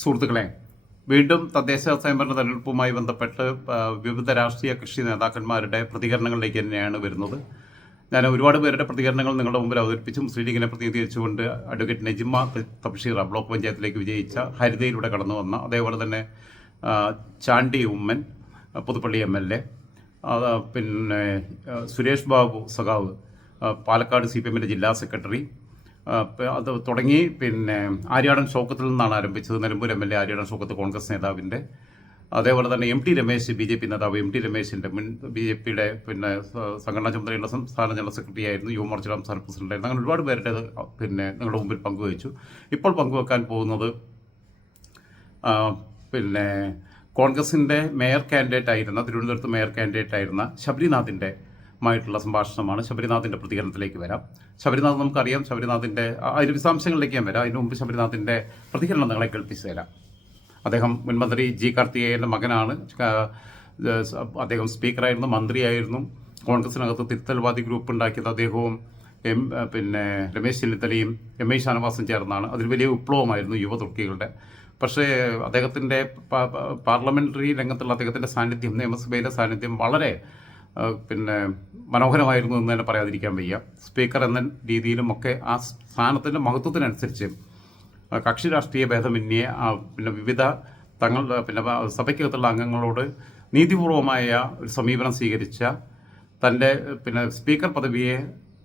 സുഹൃത്തുക്കളെ, വീണ്ടും തദ്ദേശ സ്വയംഭരണ തെരഞ്ഞെടുപ്പുമായി ബന്ധപ്പെട്ട് വിവിധ രാഷ്ട്രീയ കക്ഷി നേതാക്കന്മാരുടെ പ്രതികരണങ്ങളിലേക്ക് തന്നെയാണ് വരുന്നത്. ഞാൻ ഒരുപാട് പേരുടെ പ്രതികരണങ്ങൾ നിങ്ങളുടെ മുമ്പിൽ അവതരിപ്പിച്ചു. മുസ്ലിം ലീഗിനെ പ്രതിനിധീകരിച്ചുകൊണ്ട് അഡ്വക്കേറ്റ് നജിമ തബ്ഷീർ ബ്ലോക്ക് പഞ്ചായത്തിലേക്ക് വിജയിച്ച ഹരിതയിലൂടെ കടന്നു വന്ന, അതേപോലെ തന്നെ ചാണ്ടി ഉമ്മൻ പുതുപ്പള്ളി MLA, പിന്നെ സുരേഷ് ബാബു സഖാവ് പാലക്കാട് CPM ജില്ലാ സെക്രട്ടറി, അത് തുടങ്ങി പിന്നെ ആര്യാടൻ ഷൗക്കത്തിൽ നിന്നാണ് ആരംഭിച്ചത്. നിലമ്പൂർ MLA ആര്യാടൻ ഷൗക്കത്ത് കോൺഗ്രസ് നേതാവിൻ്റെ, അതേപോലെ തന്നെ MT രമേശ് BJP നേതാവ് MT രമേശിൻ്റെ മുൻ BJPയുടെ പിന്നെ സംഘടനാ ചുമതലയുള്ള സംസ്ഥാന ജനറൽ സെക്രട്ടറി ആയിരുന്നു, യുവമോർച്ച സംസ്ഥാന പ്രസിഡന്റായിരുന്നു. അങ്ങനെ ഒരുപാട് പേരുടെ പിന്നെ നിങ്ങളുടെ മുമ്പിൽ പങ്കുവച്ചു. ഇപ്പോൾ പങ്കുവെക്കാൻ പോകുന്നത് പിന്നെ കോൺഗ്രസിൻ്റെ മേയർ കാൻഡിഡേറ്റ് ആയിരുന്ന, തിരുവനന്തപുരത്ത് മേയർ കാൻഡിഡേറ്റ് ആയിരുന്ന ശബരിനാഥിൻ്റെ മായിട്ടുള്ള സംഭാഷണമാണ്. ശബരിനാഥിൻ്റെ പ്രതികരണത്തിലേക്ക് വരാം. ശബരിനാഥ് നമുക്കറിയാം. ശബരിനാഥിൻ്റെ അതിന് വിശദാംശങ്ങളിലേക്ക് ഞാൻ വരാം. അതിനു മുമ്പ് ശബരിനാഥിൻ്റെ പ്രതികരണം നിങ്ങളെ കേൾപ്പിച്ചു തരാം. അദ്ദേഹം മുൻമന്ത്രി G. കാർത്തികേയൻ്റെ മകനാണ്. അദ്ദേഹം സ്പീക്കറായിരുന്നു, മന്ത്രിയായിരുന്നു. കോൺഗ്രസിനകത്ത് തിരുത്തൽവാദി ഗ്രൂപ്പ് ഉണ്ടാക്കിയത് അദ്ദേഹവും പിന്നെ രമേശ് ചെന്നിത്തലയും MI ഷാനവാസും ചേർന്നാണ്. അതിൽ വലിയ വിപ്ലവമായിരുന്നു യുവ തുർക്കികളുടെ. പക്ഷേ അദ്ദേഹത്തിൻ്റെ പാർലമെൻ്ററി രംഗത്തുള്ള അദ്ദേഹത്തിൻ്റെ സാന്നിധ്യം, നിയമസഭയിലെ സാന്നിധ്യം വളരെ പിന്നെ മനോഹരമായിരുന്നു എന്ന് തന്നെ പറയാതിരിക്കാൻ വയ്യ. സ്പീക്കർ എന്ന രീതിയിലുമൊക്കെ ആ സ്ഥാനത്തിൻ്റെ മഹത്വത്തിനനുസരിച്ച് കക്ഷി രാഷ്ട്രീയ ഭേദമന്യേ പിന്നെ വിവിധ തങ്ങളുടെ പിന്നെ സഭയ്ക്കകത്തുള്ള അംഗങ്ങളോട് നീതിപൂർവമായ ഒരു സമീപനം സ്വീകരിച്ച, തൻ്റെ പിന്നെ സ്പീക്കർ പദവിയെ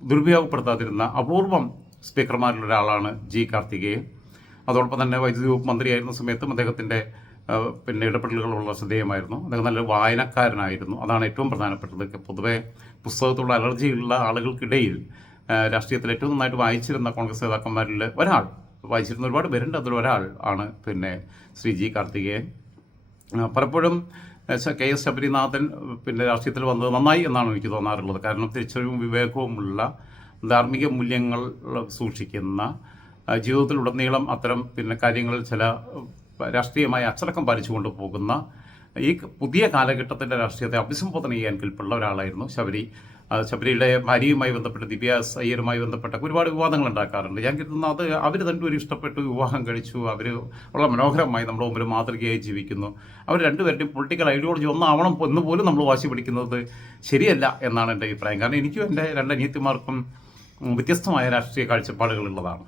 ദുരുപയോഗപ്പെടുത്താതിരുന്ന അപൂർവം സ്പീക്കർമാരിലൊരാളാണ് G. കാർത്തികേയൻ. അതോടൊപ്പം തന്നെ വൈദ്യുതി വകുപ്പ് മന്ത്രിയായിരുന്ന സമയത്തും അദ്ദേഹത്തിൻ്റെ പിന്നെ ഇടപെടലുകളുള്ള ശ്രദ്ധേയമായിരുന്നു. അദ്ദേഹം നല്ല വായനക്കാരനായിരുന്നു. അതാണ് ഏറ്റവും പ്രധാനപ്പെട്ടത്. പൊതുവെ പുസ്തകത്തോടുള്ള അലർജിയുള്ള ആളുകൾക്കിടയിൽ രാഷ്ട്രീയത്തിൽ ഏറ്റവും നന്നായിട്ട് വായിച്ചിരുന്ന കോൺഗ്രസ് നേതാക്കന്മാരിൽ ഒരാൾ, വായിച്ചിരുന്ന ഒരുപാട് പേരുണ്ട്, അതിലൊരാൾ ആണ് പിന്നെ ശ്രീ G. കാർത്തികേയൻ. പലപ്പോഴും KS ശബരിനാഥൻ പിന്നെ രാഷ്ട്രീയത്തിൽ വന്നത് നന്നായി എന്നാണ് എനിക്ക് തോന്നാറുള്ളത്. കാരണം തിരിച്ചറിവും വിവേകവുമുള്ള, ധാർമ്മിക മൂല്യങ്ങൾ സൂക്ഷിക്കുന്ന, ജീവിതത്തിലുടനീളം അത്തരം പിന്നെ കാര്യങ്ങളിൽ ചില രാഷ്ട്രീയമായ അച്ചടക്കം പാലിച്ചുകൊണ്ട് പോകുന്ന, ഈ പുതിയ കാലഘട്ടത്തിൻ്റെ രാഷ്ട്രീയത്തെ അഭിസംബോധന ചെയ്യാൻ കെൽപ്പുള്ള ഒരാളായിരുന്നു ശബരി. ശബരിയുടെ ഭാര്യയുമായി ബന്ധപ്പെട്ട്, ദിവ്യ അയ്യരുമായി ബന്ധപ്പെട്ട ഒരുപാട് വിവാദങ്ങൾ ഉണ്ടാക്കാറുണ്ട്. ഞാൻ കരുതുന്ന അത് അവർ രണ്ടുപേരും ഇഷ്ടപ്പെട്ടു, വിവാഹം കഴിച്ചു, അവർ വളരെ മനോഹരമായി നമ്മുടെ മുമ്പിൽ മാതൃകയായി ജീവിക്കുന്നു. അവർ രണ്ടുപേരുടെയും പൊളിറ്റിക്കൽ ഐഡിയോളജി ഒന്നാവണം എന്ന് പോലും നമ്മൾ വാശി പിടിക്കുന്നത് ശരിയല്ല എന്നാണ് എൻ്റെ അഭിപ്രായം. കാരണം എനിക്കും എൻ്റെ രണ്ട് അനിയത്തിമാർക്കും വ്യത്യസ്തമായ രാഷ്ട്രീയ കാഴ്ചപ്പാടുകളുള്ളതാണ്.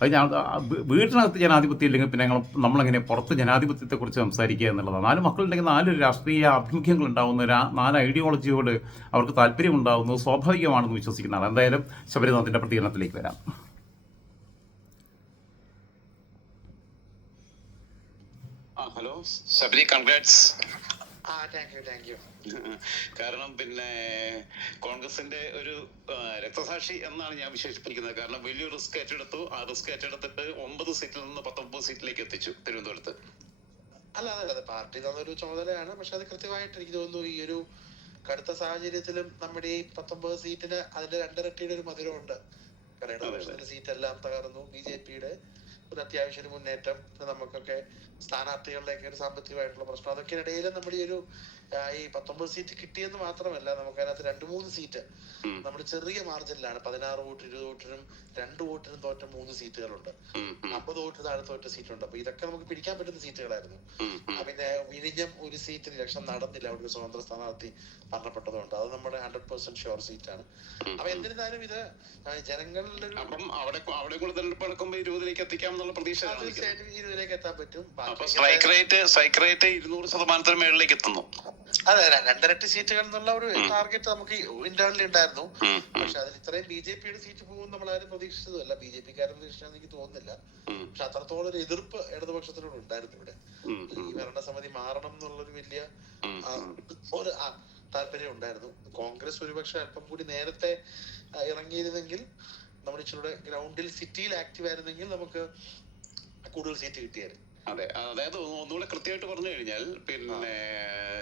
അത് വീട്ടിനകത്ത് ജനാധിപത്യം ഇല്ലെങ്കിൽ പിന്നെ നമ്മളെങ്ങനെ പുറത്ത് ജനാധിപത്യത്തെക്കുറിച്ച് സംസാരിക്കുക എന്നുള്ളതാണ്. 4 മക്കളുണ്ടെങ്കിൽ 4 രാഷ്ട്രീയ ആഭിമുഖ്യങ്ങൾ ഉണ്ടാകുന്നു, 4 ഐഡിയോളജിയോട് അവർക്ക് താല്പര്യം ഉണ്ടാകുന്നത് സ്വാഭാവികമാണെന്ന് വിശ്വസിക്കുന്നതാണ്. എന്തായാലും ശബരിനാഥിൻ്റെ പ്രതികരണത്തിലേക്ക് വരാം. Hello Sabari, congrats. കാരണം പിന്നെ കോൺഗ്രസിന്റെ ഒരു രക്തസാക്ഷി എന്നാണ് ഞാൻ വിശേഷിപ്പിക്കുന്നത്. കാരണം വലിയൊരു റിസ്ക് ഏറ്റെടുത്തു. ആ റിസ്ക് ഏറ്റെടുത്തിട്ട് 9 സീറ്റിൽ നിന്ന് 19 സീറ്റിലേക്ക് എത്തിച്ചു തിരുവനന്തപുരത്ത്. അതെ, പാർട്ടി തന്നൊരു ചുമതലയാണ്. പക്ഷെ അത് കൃത്യമായിട്ട് എനിക്ക് തോന്നുന്നു ഈ ഒരു കടുത്ത സാഹചര്യത്തിലും നമ്മുടെ ഈ 19 സീറ്റിന് അതിന്റെ 2 ഇരട്ടിയുടെ ഒരു മധുരമുണ്ട്. കാരണം ഇടതുപക്ഷത്തിന്റെ സീറ്റെല്ലാം തകർന്നു. BJPയുടെ ഒരു അത്യാവശ്യ ഒരു മുന്നേറ്റം, നമുക്കൊക്കെ സ്ഥാനാർത്ഥികളിലേക്ക് ഒരു സാമ്പത്തികമായിട്ടുള്ള പ്രശ്നം, അതൊക്കെ ഇടയിലും നമ്മുടെ ഈ ഒരു ഈ 19 സീറ്റ് കിട്ടിയെന്ന് മാത്രമല്ല, നമുക്ക് അതിനകത്ത് 2-3 സീറ്റ് നമ്മൾ ചെറിയ മാർജിനിലാണ്. 16 വോട്ട്, 20 വോട്ടിനും 2 വോട്ടിനും തോറ്റ 3 സീറ്റുകളുണ്ട്. 50 വോട്ട് താഴെ തോറ്റ സീറ്റുണ്ട്. അപ്പൊ ഇതൊക്കെ നമുക്ക് പിടിക്കാൻ പറ്റുന്ന സീറ്റുകളായിരുന്നു. പിന്നെ വിഴിഞ്ഞം ഒരു സീറ്റിന് ഇലക്ഷൻ നടന്നില്ല, അവിടെ ഒരു സ്വതന്ത്ര സ്ഥാനാർത്ഥി മരണപ്പെട്ടതുകൊണ്ട്. അത് നമ്മുടെ 100% ഷുവർ സീറ്റാണ്. അപ്പൊ എന്നിരുന്നാലും ഇത് ജനങ്ങളുടെ തെരഞ്ഞെടുപ്പ് 20ലേക്ക് എത്തിക്കാം എന്നുള്ള പ്രതീക്ഷ, തീർച്ചയായിട്ടും 20ലേക്ക് എത്താൻ പറ്റും. സ്ട്രൈക്ക് റേറ്റ് 200% മേളിലേക്ക് എത്തുന്നു. അതെ, 2 ഇരട്ടി സീറ്റുകൾ എന്നുള്ള ഒരു ടാർഗറ്റ് നമുക്ക് ഇന്റേണലി ഉണ്ടായിരുന്നു. പക്ഷെ അതിൽ ഇത്രയും BJPയുടെ സീറ്റ് പോകും നമ്മൾ ആരും പ്രതീക്ഷിച്ചതല്ല. BJPക്കാരും പ്രതീക്ഷിച്ചെന്ന് എനിക്ക് തോന്നുന്നില്ല. പക്ഷെ അത്രത്തോളം ഒരു എതിർപ്പ് ഇടതുപക്ഷത്തിനോട് ഉണ്ടായിരുന്നു. ഇവിടെ ഈ ഭരണസമിതി മാറണം എന്നുള്ളൊരു വലിയ ഒരു താല്പര്യം ഉണ്ടായിരുന്നു. കോൺഗ്രസ് ഒരുപക്ഷെ അല്പം കൂടി നേരത്തെ ഇറങ്ങിയിരുന്നെങ്കിൽ, നമ്മൾ ഇച്ചിലൂടെ ഗ്രൗണ്ടിൽ സിറ്റിയിൽ ആക്റ്റീവ് ആയിരുന്നെങ്കിൽ നമുക്ക് കൂടുതൽ സീറ്റ് കിട്ടിയായിരുന്നു. അതെ, അതായത് ഒന്നുകൂടെ കൃത്യമായിട്ട് പറഞ്ഞു കഴിഞ്ഞാൽ, പിന്നെ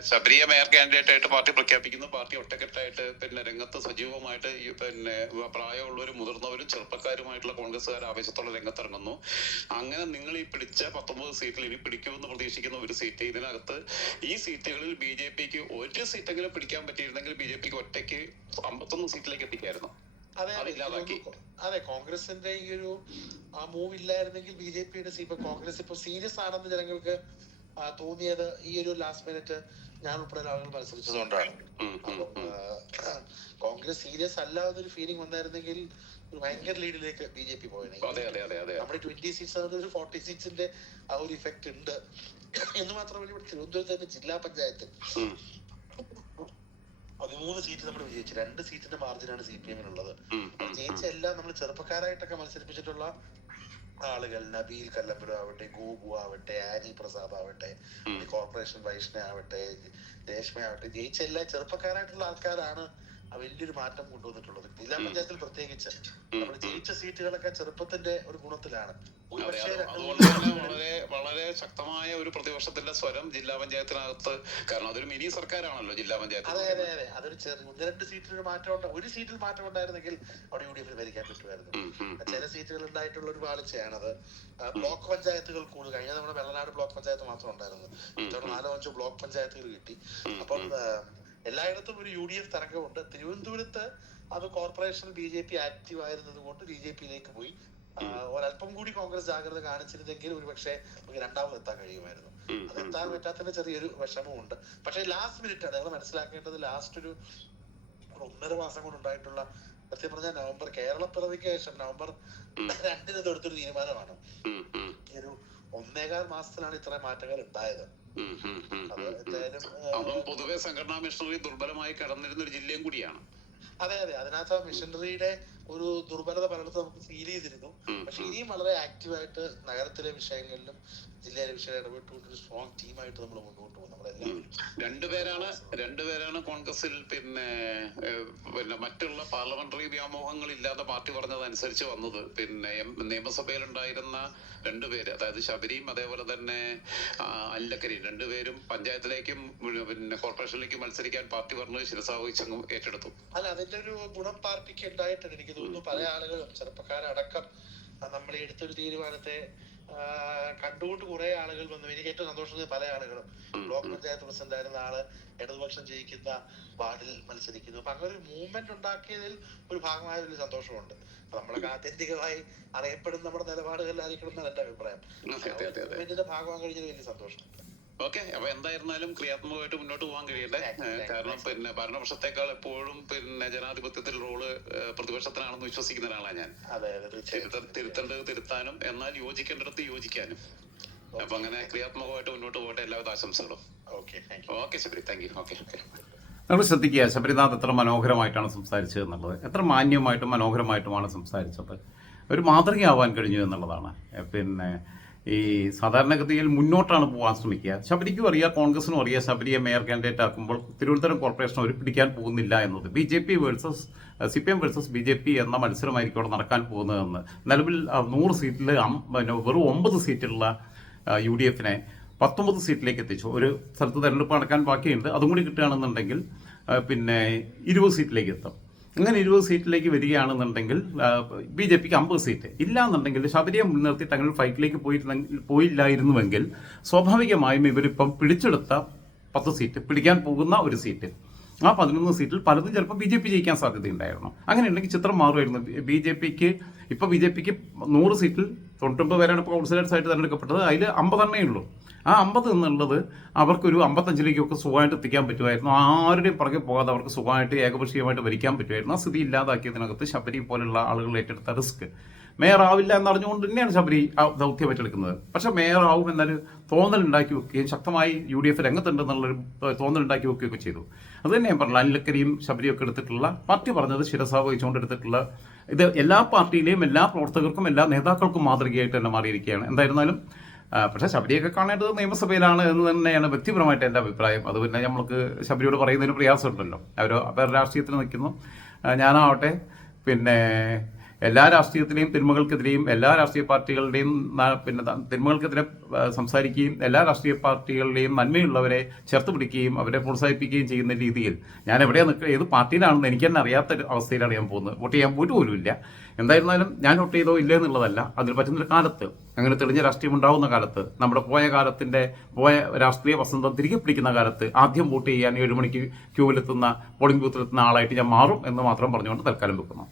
ശബരിയെ മേയർ കാൻഡിഡേറ്റ് ആയിട്ട് പാർട്ടി പ്രഖ്യാപിക്കുന്നു. പാർട്ടി ഒറ്റക്കെട്ടായിട്ട് പിന്നെ രംഗത്ത് സജീവമായിട്ട് പിന്നെ പ്രായമുള്ളവരും മുതിർന്നവരും ചെറുപ്പക്കാരുമായിട്ടുള്ള കോൺഗ്രസ്സുകാർ ആവേശത്തോടെ രംഗത്തിറങ്ങുന്നു. അങ്ങനെ നിങ്ങൾ ഈ പിടിച്ച 19 സീറ്റിൽ ഇനി പിടിക്കുമെന്ന് പ്രതീക്ഷിക്കുന്ന ഒരു സീറ്റ്, ഇതിനകത്ത് ഈ സീറ്റുകളിൽ BJPക്ക് ഒരു സീറ്റെങ്കിലും പിടിക്കാൻ പറ്റിയിരുന്നെങ്കിൽ BJPക്ക് ഒറ്റയ്ക്ക് 51 സീറ്റിലേക്ക് എത്തിക്കായിരുന്നു. അതെ അതെ അതില്ലാതാക്കി. അതെ, കോൺഗ്രസിന്റെ ഈ ഒരു ആ മൂവ് ഇല്ലായിരുന്നെങ്കിൽ ബി ജെ പിയുടെ ഇപ്പൊ കോൺഗ്രസ് ഇപ്പൊ സീരിയസ് ആണെന്ന് ജനങ്ങൾക്ക് തോന്നിയത് ഈ ഒരു ലാസ്റ്റ് മിനിറ്റ് ഞാൻ ഉൾപ്പെടെ ആളുകൾ മത്സരിച്ചതുകൊണ്ടാണ്. അപ്പം കോൺഗ്രസ് സീരിയസ് അല്ല എന്നൊരു ഫീലിംഗ് വന്നായിരുന്നെങ്കിൽ ഒരു ഭയങ്കര ലീഡിലേക്ക് ബി ജെ പി പോയത്. നമ്മുടെ 20 സീറ്റ്സ് ഒരു 40 സീറ്റ്സിന്റെ ആ ഒരു ഇഫക്റ്റ് ഉണ്ട് എന്ന് മാത്രമല്ല ഇവിടെ തിരുവനന്തപുരത്ത് തന്നെ ജില്ലാ പഞ്ചായത്ത് 13 സീറ്റ് നമ്മൾ വിജയിച്ചു. 2 സീറ്റിന്റെ മാർജിനാണ് സി പി എമ്മിനുള്ളത്. ജയിച്ച എല്ലാം നമ്മൾ ചെറുപ്പക്കാരായിട്ടൊക്കെ മത്സരിപ്പിച്ചിട്ടുള്ള ആളുകൾ, നബീൽ കല്ലമ്പുര ആവട്ടെ, ഗോപു ആവട്ടെ, ആനി പ്രസാദ് ആവട്ടെ, കോർപ്പറേഷൻ വൈഷ്ണ ആവട്ടെ, രേഷ്മ ആവട്ടെ, ജയിച്ച എല്ലാ ചെറുപ്പക്കാരായിട്ടുള്ള ആൾക്കാരാണ് വലിയൊരു മാറ്റം കൊണ്ടുവന്നിട്ടുള്ളത്. ജില്ലാ പഞ്ചായത്തിൽ പ്രത്യേകിച്ച് നമ്മൾ ജയിച്ച സീറ്റുകളൊക്കെ ചെറുപ്പത്തിന്റെ ഒരു ഗുണത്തിലാണ്. അതുകൊണ്ട് തന്നെ വളരെ ശക്തമായ ഒരു പ്രതിപക്ഷത്തിന്റെ സ്വരം ജില്ലാ പഞ്ചായത്തിനകത്ത്, കാരണം അതൊരു മിനി സർക്കാരാണല്ലോ ജില്ലാ പഞ്ചായത്ത്. അതെ അതെ അതെ, അതൊരു 1-2 സീറ്റിൽ മാറ്റം, ഒരു സീറ്റിൽ മാറ്റം ഉണ്ടായിരുന്നെങ്കിൽ അവിടെ UDF ഭരിക്കാൻ പറ്റുമായിരുന്നു. ചില സീറ്റുകൾ ഉണ്ടായിട്ടുള്ള ഒരു പാളിച്ചയാണത്. ബ്ലോക്ക് പഞ്ചായത്തുകൾ കൂടുതൽ, കഴിഞ്ഞ നമ്മുടെ വെള്ളനാട് ബ്ലോക്ക് പഞ്ചായത്ത് മാത്രം ഉണ്ടായിരുന്നു, ഇത്തവണ 4-5 ബ്ലോക്ക് പഞ്ചായത്തുകൾ കിട്ടി. അപ്പം എല്ലായിടത്തും ഒരു UDF തരംഗമുണ്ട്. തിരുവനന്തപുരത്ത് അത് കോർപ്പറേഷൻ BJP ആക്റ്റീവ് ആയിരുന്നത് കൊണ്ട് BJPയിലേക്ക് പോയി. ഒരല്പം കൂടി കോൺഗ്രസ് ജാഗ്രത കാണിച്ചിരുന്നെങ്കിൽ ഒരുപക്ഷെ നമുക്ക് രണ്ടാമത് എത്താൻ കഴിയുമായിരുന്നു. അത് എത്താൻ പറ്റാത്തതിന്റെ ചെറിയൊരു വിഷമമുണ്ട്. പക്ഷെ ലാസ്റ്റ് മിനിറ്റ് ആണ് നിങ്ങൾ മനസ്സിലാക്കേണ്ടത്. ലാസ്റ്റ് ഒരു 1.5 മാസം കൊണ്ട് ഉണ്ടായിട്ടുള്ള, സത്യം പറഞ്ഞാൽ നവംബർ കേരള പിറവിക്ക് ശേഷം നവംബർ 2 എടുത്തൊരു തീരുമാനമാണ്. ഈ ഒരു 1.25 മാസത്തിലാണ് ഇത്ര മാറ്റങ്ങൾ ഉണ്ടായത്. പൊതുവെ സംഘടനാ മിഷണറി ദുർബലമായി കടന്നിരുന്ന ഒരു ജില്ലയും കൂടിയാണ്. അതെ അതെ, അതിനകത്ത് മിഷനറിയുടെ ഒരു ദുർബലത പലയിടത്തും നമുക്ക് ഫീൽ ചെയ്തിരുന്നു. പക്ഷെ ഇനിയും വളരെ ആക്റ്റീവായിട്ട് നഗരത്തിലെ വിഷയങ്ങളിലും ജില്ലയിലെ വിഷയം ഇടപെട്ടുകൊണ്ട് ഒരു സ്ട്രോങ് ടീമായിട്ട് നമ്മൾ മുന്നോട്ട് പോകും. രണ്ടുപേരാണ് കോൺഗ്രസിൽ പിന്നെ മറ്റുള്ള പാർലമെന്ററി വ്യാമോഹങ്ങൾ ഇല്ലാതെ പാർട്ടി പറഞ്ഞതനുസരിച്ച് വന്നത്. പിന്നെ നിയമസഭയിലുണ്ടായിരുന്ന 2 പേര്, അതായത് ശബരിയും അതേപോലെ തന്നെ അല്ലക്കരിയും, 2 പേരും പഞ്ചായത്തിലേക്കും പിന്നെ കോർപ്പറേഷനിലേക്കും മത്സരിക്കാൻ പാർട്ടി പറഞ്ഞത് ശിരസാവഹിച്ചങ്ങ് ഏറ്റെടുത്തു. അല്ല, അതിന്റെ ഒരു ഗുണം പാർട്ടിക്ക് ഉണ്ടായിട്ടുണ്ട് എനിക്ക് തോന്നുന്നു. പല ആളുകളും ചെറുപ്പക്കാരടക്കം നമ്മൾ എടുത്തൊരു തീരുമാനത്തെ കണ്ടുകൊണ്ട് കുറെ ആളുകൾ വന്നു. എനിക്ക് ഏറ്റവും സന്തോഷം പല ആളുകളും ബ്ലോക്ക് പഞ്ചായത്ത് പ്രസിഡന്റ് ആയിരുന്ന ആള് ഇടതുപക്ഷം ജയിക്കുന്ന വാർഡിൽ മത്സരിക്കുന്നു. അപ്പൊ അങ്ങനെ ഒരു മൂവ്മെന്റ് ഉണ്ടാക്കിയതിൽ ഒരു ഭാഗമായ വലിയ സന്തോഷമുണ്ട്. നമ്മളൊക്കെ ആത്യന്തികമായി അറിയപ്പെടുന്ന നമ്മുടെ നിലപാടുകളിലായിരിക്കണം എന്നാണ് എന്റെ അഭിപ്രായം. മൂവ്മെന്റിന്റെ ഭാഗമാകാൻ കഴിഞ്ഞത് വലിയ സന്തോഷം. ഓക്കെ, അപ്പൊ എന്തായിരുന്നാലും ക്രിയാത്മകമായിട്ട് മുന്നോട്ട് പോകാൻ കഴിയട്ടെ. കാരണം പിന്നെ ഭരണപക്ഷത്തെക്കാൾ എപ്പോഴും പിന്നെ ജനാധിപത്യത്തിൽ റോള് പ്രതിപക്ഷത്തിനാണെന്ന് വിശ്വസിക്കുന്ന ഒരാളാണ് ഞാൻ. തിരുത്തേണ്ടത് തിരുത്താനും എന്നാൽ യോജിക്കേണ്ടിടത്ത് യോജിക്കാനും. അപ്പൊ അങ്ങനെ ക്രിയാത്മകമായിട്ട് മുന്നോട്ട് പോകട്ടെ. എല്ലാവിധ ആശംസകളും. Okay Sabari, thank you. Okay. നമ്മൾ ശ്രദ്ധിക്കുക, ശബരിനാഥ് എത്ര മനോഹരമായിട്ടാണ് സംസാരിച്ചത് എന്നുള്ളത്, എത്ര മാന്യമായിട്ടും മനോഹരമായിട്ടുമാണ് സംസാരിച്ചത്. ഒരു മാതൃകയാവാൻ കഴിഞ്ഞു എന്നുള്ളതാണ്. പിന്നെ ഈ സാധാരണഗതിയിൽ മുന്നോട്ടാണ് പോകാൻ ശ്രമിക്കുക. ശബരിക്കും അറിയാം, കോൺഗ്രസിനും അറിയാം, ശബരിയെ മേയർ കാൻഡിഡേറ്റ് ആക്കുമ്പോൾ തിരുവനന്തപുരം കോർപ്പറേഷൻ അവർ പിടിക്കാൻ പോകുന്നില്ല എന്നത്. BJP versus CPM versus BJP എന്ന മത്സരമായിരിക്കും അവിടെ നടക്കാൻ പോകുന്നതെന്ന്. നിലവിൽ 100 സീറ്റിൽ വെറും 9 സീറ്റുള്ള UDFനെ 19 സീറ്റിലേക്ക് എത്തിച്ചു. ഒരു സ്ഥലത്ത് തെരഞ്ഞെടുപ്പ് നടക്കാൻ ബാക്കിയുണ്ട്, അതും കൂടി കിട്ടുകയാണെന്നുണ്ടെങ്കിൽ പിന്നെ 20 സീറ്റിലേക്ക് എത്തും. അങ്ങനെ 20 സീറ്റിലേക്ക് വരികയാണെന്നുണ്ടെങ്കിൽ BJPക്ക് 50 സീറ്റ്. ഇല്ലാന്നുണ്ടെങ്കിൽ ശബരിയെ മുൻനിർത്തിയിട്ട് അങ്ങനെ ഫൈറ്റിലേക്ക് പോയില്ലായിരുന്നുവെങ്കിൽ സ്വാഭാവികമായും ഇവരിപ്പം പിടിച്ചെടുത്ത 10 സീറ്റ്, പിടിക്കാൻ പോകുന്ന ഒരു സീറ്റ്, ആ 11 സീറ്റിൽ പലതും ചിലപ്പോൾ BJP ജയിക്കാൻ സാധ്യതയുണ്ടായിരുന്നു. അങ്ങനെ ഉണ്ടെങ്കിൽ ചിത്രം മാറുമായിരുന്നു. BJPക്ക് 100 സീറ്റിൽ 99 പേരാണ് ഇപ്പോൾ കൗൺസിലേഴ്സ് ആയിട്ട് തിരഞ്ഞെടുക്കപ്പെട്ടത്. അതിൽ 50 എണ്ണേ ഉള്ളൂ. ആ 50 എന്നുള്ളത് അവർക്കൊരു 55-ലേക്കൊക്കെ സുഖമായിട്ട് എത്തിക്കാൻ പറ്റുമായിരുന്നു. ആരുടെയും പുറകെ പോകാതെ അവർക്ക് സുഖമായിട്ട് ഏകപക്ഷീയമായിട്ട് ഭരിക്കാൻ പറ്റുമായിരുന്നു. ആ സ്ഥിതി ഇല്ലാതാക്കിയതിനകത്ത് ശബരി പോലുള്ള ആളുകൾ ഏറ്റെടുത്ത റിസ്ക്, മേയർ ആവില്ല എന്നറിഞ്ഞുകൊണ്ട് തന്നെയാണ് ശബരി ആ ദൗത്യം ഏറ്റെടുക്കുന്നത്. പക്ഷേ മേയർ ആവും എന്നൊരു തോന്നലുണ്ടാക്കി വെക്കുകയും ശക്തമായി UDF രംഗത്തുണ്ടെന്നുള്ളൊരു തോന്നലുണ്ടാക്കി വെക്കുകയൊക്കെ ചെയ്തു. അത് തന്നെ ഞാൻ പറഞ്ഞു, അനിലക്കരിയും ശബരിയൊക്കെ എടുത്തിട്ടുള്ള, പാർട്ടി പറഞ്ഞത് ശിരസാവഹിച്ചുകൊണ്ട് എടുത്തിട്ടുള്ള ഇത് എല്ലാ പാർട്ടിയിലെയും എല്ലാ പ്രവർത്തകർക്കും എല്ലാ നേതാക്കൾക്കും മാതൃകയായിട്ട് തന്നെ മാറിയിരിക്കുകയാണ്. എന്തായിരുന്നാലും പക്ഷേ ശബരിയൊക്കെ കാണേണ്ടത് നിയമസഭയിലാണ് എന്ന് തന്നെയാണ് വ്യക്തിപരമായിട്ട് എൻ്റെ അഭിപ്രായം. അത് പിന്നെ നമ്മൾക്ക് ശബരിയോട് പറയുന്നതിന് പ്രയാസമുണ്ടല്ലോ, അവർ രാഷ്ട്രീയത്തിൽ നിൽക്കുന്നു. ഞാനാവട്ടെ പിന്നെ എല്ലാ രാഷ്ട്രീയത്തിലെയും തിന്മകൾക്കെതിരെയും എല്ലാ രാഷ്ട്രീയ പാർട്ടികളുടെയും പിന്നെ തിന്മകൾക്കെതിരെ സംസാരിക്കുകയും എല്ലാ രാഷ്ട്രീയ പാർട്ടികളുടെയും നന്മയുള്ളവരെ ചേർത്ത് പിടിക്കുകയും അവരെ പ്രോത്സാഹിപ്പിക്കുകയും ചെയ്യുന്ന രീതിയിൽ ഞാൻ എവിടെയാണ് നിൽക്കുക, ഏത് പാർട്ടിയിലാണെന്ന് എനിക്ക് തന്നെ അറിയാത്ത അവസ്ഥയിലാണ് ഞാൻ പോകുന്നത്. വോട്ട് ചെയ്യാൻ പോലുമില്ല. എന്തായിരുന്നാലും ഞാൻ വോട്ട് ചെയ്തോ ഇല്ല എന്നുള്ളതല്ല, അതിൽ പറ്റുന്നൊരു കാലത്ത്, അങ്ങനെ തെളിഞ്ഞ രാഷ്ട്രീയം ഉണ്ടാവുന്ന കാലത്ത്, നമ്മുടെ പോയ രാഷ്ട്രീയ വസന്തം തിരികെ പിടിക്കുന്ന കാലത്ത് ആദ്യം വോട്ട് ചെയ്യാൻ 7 മണിക്ക് ക്യൂവിലെത്തുന്ന പോളിംഗ് ബൂത്തിലെത്തുന്ന ആളായിട്ട് ഞാൻ മാറും എന്ന് മാത്രം പറഞ്ഞുകൊണ്ട് തൽക്കാലം വെക്കുന്നു.